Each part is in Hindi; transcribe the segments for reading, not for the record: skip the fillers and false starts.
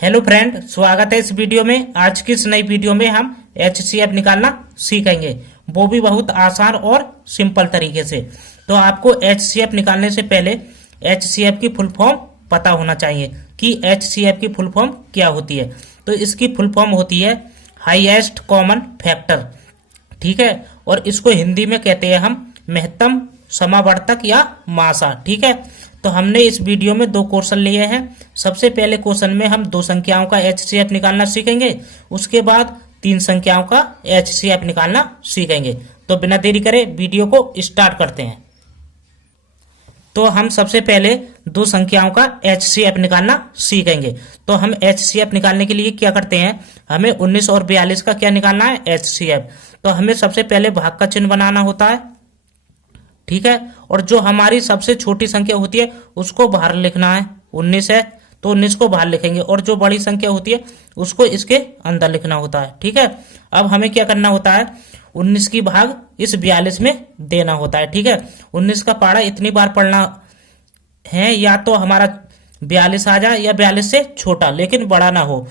हेलो फ्रेंड, स्वागत है इस वीडियो में। आज की इस नई वीडियो में हम HCF निकालना सीखेंगे, वो भी बहुत आसान और सिंपल तरीके से। तो आपको HCF निकालने से पहले HCF की फुल फॉर्म पता होना चाहिए कि HCF की फुल फॉर्म क्या होती है। तो इसकी फुल फॉर्म होती है हाईएस्ट कॉमन फैक्टर, ठीक है। और इसको हिंदी में कहते हैं हम महत्तम समावर्तक या मासा, ठीक है। तो हमने इस वीडियो में दो क्वेश्चन लिए हैं। सबसे पहले क्वेश्चन में हम दो संख्याओं का HCF निकालना सीखेंगे, उसके बाद तीन संख्याओं का HCF निकालना सीखेंगे। तो बिना देरी करे वीडियो को स्टार्ट करते हैं। तो हम सबसे पहले दो संख्याओं का HCF निकालना सीखेंगे। तो हम HCF निकालने के लिए क्या करते हैं, हमें 19 और 42 का क्या निकालना है, HCF। तो हमें सबसे पहले भाग का चिन्ह बनाना होता है, ठीक है। और जो हमारी सबसे छोटी संख्या होती है उसको बाहर लिखना है। 19 है तो 19 को बाहर लिखेंगे, और जो बड़ी संख्या होती है उसको इसके अंदर लिखना होता है, ठीक है। अब हमें क्या करना होता है, 19 की भाग इस 42 में देना होता है, ठीक है। 19 का पारा इतनी बार पढ़ना है, या तो हमारा 42 आ जाए या 42 से छोटा लेकिन बड़ा ना हो।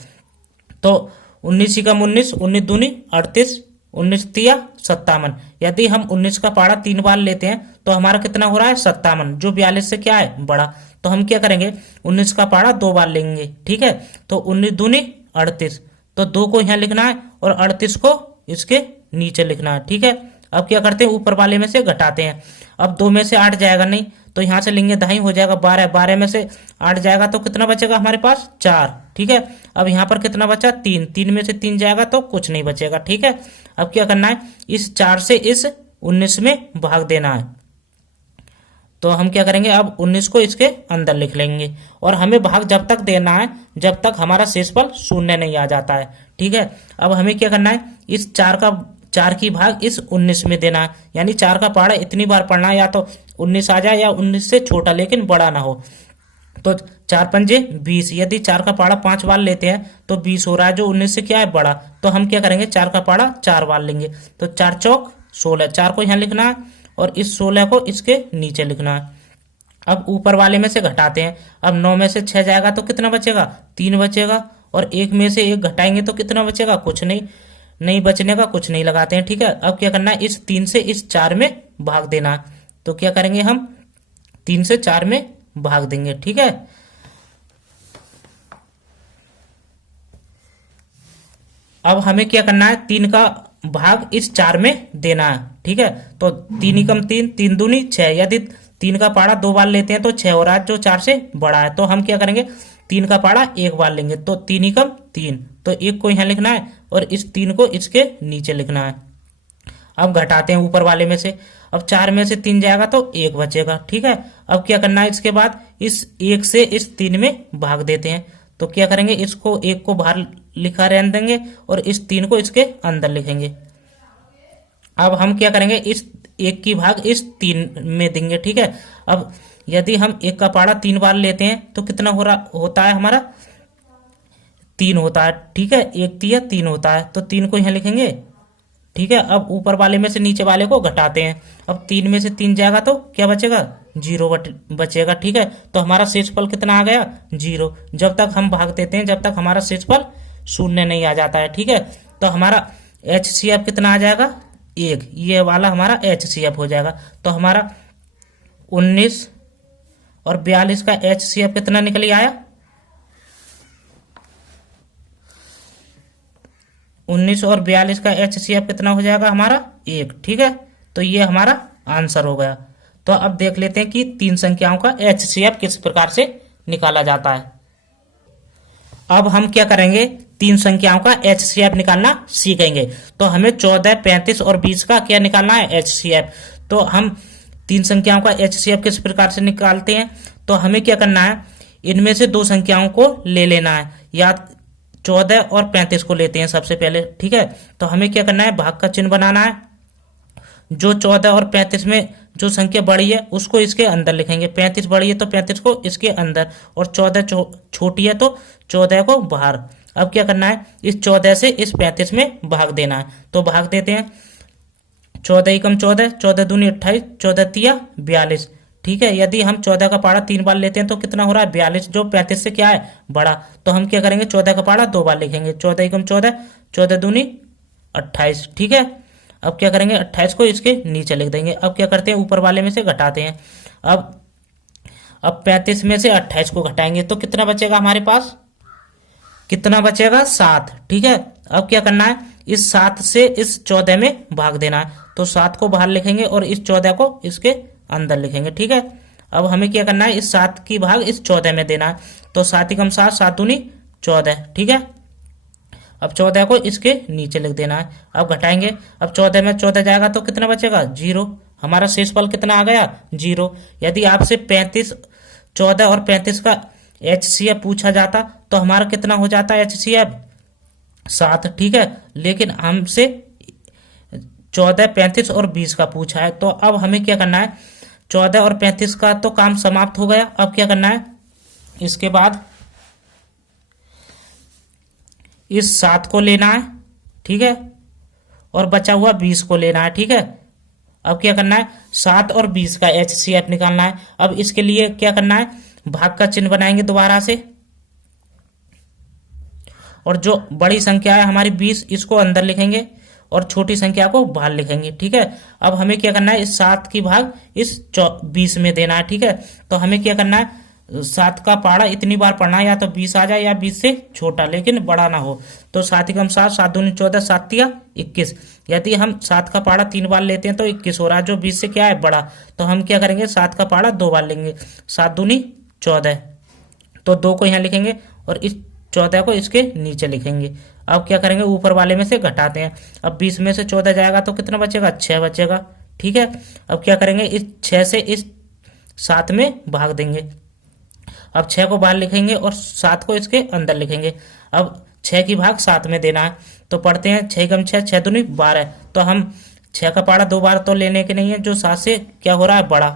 तो 19 ही कम 19, 19 दूनी 38, 19 तिया 57। यदि हम 19 का पारा 3 बार लेते हैं तो हमारा कितना हो रहा है, 57, जो 42 से क्या है, बड़ा। तो हम क्या करेंगे, 19 का पारा 2 बार लेंगे, ठीक है। तो 19 दूनी 38, तो 2 को यहाँ लिखना है और 38 को इसके नीचे लिखना है, ठीक है। अब क्या करते हैं, ऊपर वाले में से घटाते हैं। अब 2 में से 8 जाएगा नहीं, तो यहाँ से लेंगे दाई, हो जाएगा 12। 12 में से 8 जाएगा तो कितना बचेगा हमारे पास, 4, ठीक है। अब यहाँ पर कितना बचा, 3। 3 में से 3 जाएगा तो कुछ नहीं बचेगा, ठीक है। अब क्या करना है, इस 4 से इस 19 में भाग देना है। तो हम क्या करेंगे, अब 19 को इसके अंदर लिख लेंगे। और हमें भाग जब तक देना है जब तक हमारा शेषफल शून्य नहीं आ जाता है, ठीक है। अब हमें क्या करना है, इस 4 की भाग इस 19 में देना है, यानी 4 का पारा इतनी बार पढ़ना है, या तो 19 आ जाए या 19 से छोटा लेकिन बड़ा ना हो। तो 4 पंजे 20, यदि 4 का पारा 5 बार लेते हैं तो 20 हो रहा है, जो 19 से क्या है, बड़ा। तो हम क्या करेंगे, 4 का पारा 4 बार लेंगे, तो 4 चौक 16। 4 को यहाँ लिखना है और इस 16 को इसके नीचे लिखना है। अब ऊपर वाले में से घटाते हैं। अब 9 में से 6 जाएगा तो कितना बचेगा, 3 बचेगा। और 1 में से 1 घटाएंगे तो कितना बचेगा, कुछ नहीं। नहीं बचने का कुछ नहीं लगाते हैं, ठीक है। अब क्या करना है, इस 3 से इस 4 में भाग देना है। तो क्या करेंगे, हम 3 से 4 में भाग देंगे, ठीक है। अब हमें क्या करना है, 3 का भाग इस 4 में देना है, ठीक है। तो 3 ही कम 3, 3 दूनी 6। यदि 3 का पारा 2 बार लेते हैं तो 6 हो रहा है, जो 4 से बड़ा है। तो हम क्या करेंगे, 3 का पारा 1 बार लेंगे, तो 3 ही कम 3, तो 1 को यहाँ लिखना है और इस 3 को इसके नीचे लिखना है। अब घटाते हैं ऊपर वाले में से। अब 4 में से 3 जाएगा तो 1 बचेगा, ठीक है। अब क्या करना है, इसके बाद इस 1 से इस 3 में भाग देते हैं। तो क्या करेंगे, इसको 1 को बाहर लिखा रहने देंगे और इस 3 को इसके अंदर लिखेंगे। अब हम क्या करेंगे, इस 1 की भाग इस 3 में देंगे, ठीक है। अब यदि हम 1 का पारा 3 बार लेते हैं तो कितना होता है हमारा, 3 होता है, ठीक है। 1 तिया 3 होता है, तो 3 को यहाँ लिखेंगे, ठीक है। अब ऊपर वाले में से नीचे वाले को घटाते हैं। अब 3 में से 3 जाएगा तो क्या बचेगा, 0 बचेगा, ठीक है। तो हमारा शेषफल कितना आ गया, 0। जब तक हम भाग देते हैं जब तक हमारा शेषफल शून्य नहीं आ जाता है, ठीक है। तो हमारा HCF कितना आ जाएगा, 1। ये वाला हमारा HCF हो जाएगा। तो हमारा 19 और 42 का HCF कितना निकल आया, 19 और 42 का HCF कितना हो जाएगा हमारा, 1, ठीक है। तो ये हमारा आंसर हो गया। तो अब देख लेते हैं कि तीन संख्याओं का HCF किस प्रकार से निकाला जाता है। अब हम क्या करेंगे, तीन संख्याओं का HCF निकालना सीखेंगे। तो हमें 14, 35 और 20 का क्या निकालना है, HCF। तो हम तीन संख्याओं का HCF किस प्रकार से निकालते हैं, तो हमें क्या करना है, इनमें से दो संख्याओं को ले लेना है। या 14 और 35 को लेते हैं सबसे पहले, ठीक है। तो हमें क्या करना है, भाग का चिन्ह बनाना है। जो 14 और 35 में जो संख्या बड़ी है उसको इसके अंदर लिखेंगे। 35 बड़ी है तो 35 को इसके अंदर, और 14 छोटी है तो 14 को बाहर। अब क्या करना है, इस 14 से इस 35 में भाग देना है। तो भाग देते हैं। 14 ही कम 14, 14 दूनी 28, 14 तिया 42, ठीक है। यदि हम 14 का पारा 3 बार लेते हैं तो कितना हो रहा है 42, जो 35 से क्या है बड़ा। तो हम क्या करेंगे 14 का पारा 2 बार लिखेंगे, 14 एकम 14, 14 दूनी 28, ठीक है। अब क्या करेंगे 28 को इसके नीचे लिख देंगे। अब क्या करते हैं ऊपर वाले में से घटाते हैं। अब 35 में से 28 को घटाएंगे तो कितना बचेगा हमारे पास, कितना बचेगा 7, ठीक है। अब क्या करना है इस 7 से इस 14 में भाग देना है, तो 7 को बाहर लिखेंगे और इस 14 को इसके अंदर लिखेंगे, ठीक है। अब हमें क्या करना है इस 7 की भाग इस 14 में देना है, तो 7 एकम 7, 7 दूनी 14, ठीक है। अब 14 को इसके नीचे लिख देना है। अब घटाएंगे, अब 14 में 14 जाएगा तो कितना बचेगा 0, हमारा शेषफल कितना आ गया 0। यदि आपसे 35, 14 और 35 का HCF पूछा जाता तो हमारा कितना हो जाता है HCF 7, ठीक है। लेकिन हमसे 14, 35 और 20 का पूछा है, तो अब हमें क्या करना है 14 और 35 का तो काम समाप्त हो गया। अब क्या करना है इसके बाद इस 7 को लेना है, ठीक है, और बचा हुआ 20 को लेना है, ठीक है। अब क्या करना है 7 और 20 का HCF निकालना है। अब इसके लिए क्या करना है भाग का चिन्ह बनाएंगे दोबारा से, और जो बड़ी संख्या है हमारी 20 इसको अंदर लिखेंगे और छोटी संख्या को बाहर लिखेंगे, ठीक है। अब हमें क्या करना है इस 7 की भाग इस 20 में देना है, ठीक है। तो हमें क्या करना है 7 का पारा इतनी बार पढ़ना है, या तो 20 आ जाए या 20 से छोटा लेकिन बड़ा ना हो। तो 7 एकम 7, 7 दूनी 14, 7 तिया 21। यदि हम 7 का पारा 3 बार लेते हैं तो 21 हो रहा है, जो 20 से क्या है बड़ा। तो हम क्या करेंगे 7 का पारा 2 बार लेंगे, 7 दूनी 14, तो 2 को यहाँ लिखेंगे और इस 14 को इसके नीचे लिखेंगे। अब क्या करेंगे ऊपर वाले में से घटाते हैं। अब 20 में से 14 जाएगा तो कितना बचेगा 6 बचेगा, ठीक है। अब क्या करेंगे इस 6 से इस 7 में भाग देंगे। अब 6 को बाहर लिखेंगे और 7 को इसके अंदर लिखेंगे। अब 6 की भाग 7 में देना है, तो पढ़ते हैं 6 एकम 6, 6 दूनी 12। तो हम 6 का पारा 2 बार तो लेने के नहीं है, जो 7 से क्या हो रहा है बड़ा।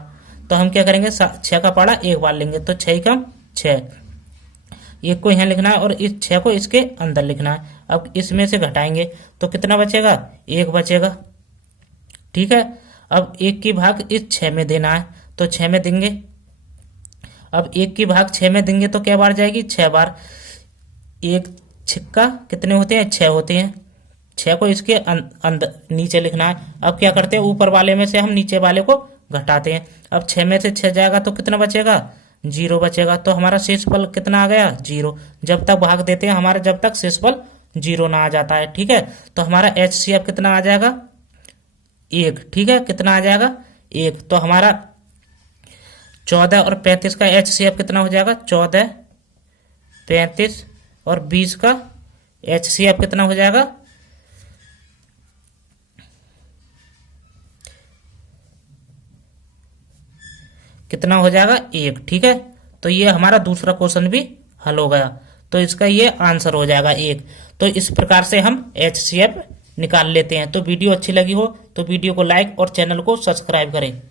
तो हम क्या करेंगे 6 का पारा 1 बार लेंगे, तो 6 एकम 6, 1 को यहाँ लिखना है और इस 6 को इसके अंदर लिखना है। अब इसमें से घटाएंगे तो कितना बचेगा 1 बचेगा, ठीक है। अब 1 की भाग इस 6 में देना है, तो 6 में देंगे। अब 1 की भाग 6 में देंगे तो क्या बार जाएगी 6 बार, 1 छिक्का कितने होते हैं 6 होते हैं, 6 को इसके अंदर नीचे लिखना है। अब क्या करते हैं ऊपर वाले में से हम नीचे वाले को घटाते हैं। अब 6 में से 6 जाएगा तो कितना बचेगा 0 बचेगा। तो हमारा शेषफल कितना आ गया 0। जब तक भाग देते हैं हमारा जब तक शेषफल 0 ना आ जाता है, ठीक है। तो हमारा HCF कितना आ जाएगा 1, ठीक है। कितना आ जाएगा 1। तो हमारा 14 और 35 का HCF कितना हो जाएगा 14, 35 और 20 का HCF कितना हो जाएगा कितना हो जाएगा 1, ठीक है। तो ये हमारा दूसरा क्वेश्चन भी हल हो गया, तो इसका ये आंसर हो जाएगा 1। तो इस प्रकार से हम HCF निकाल लेते हैं। तो वीडियो अच्छी लगी हो तो वीडियो को लाइक और चैनल को सब्सक्राइब करें।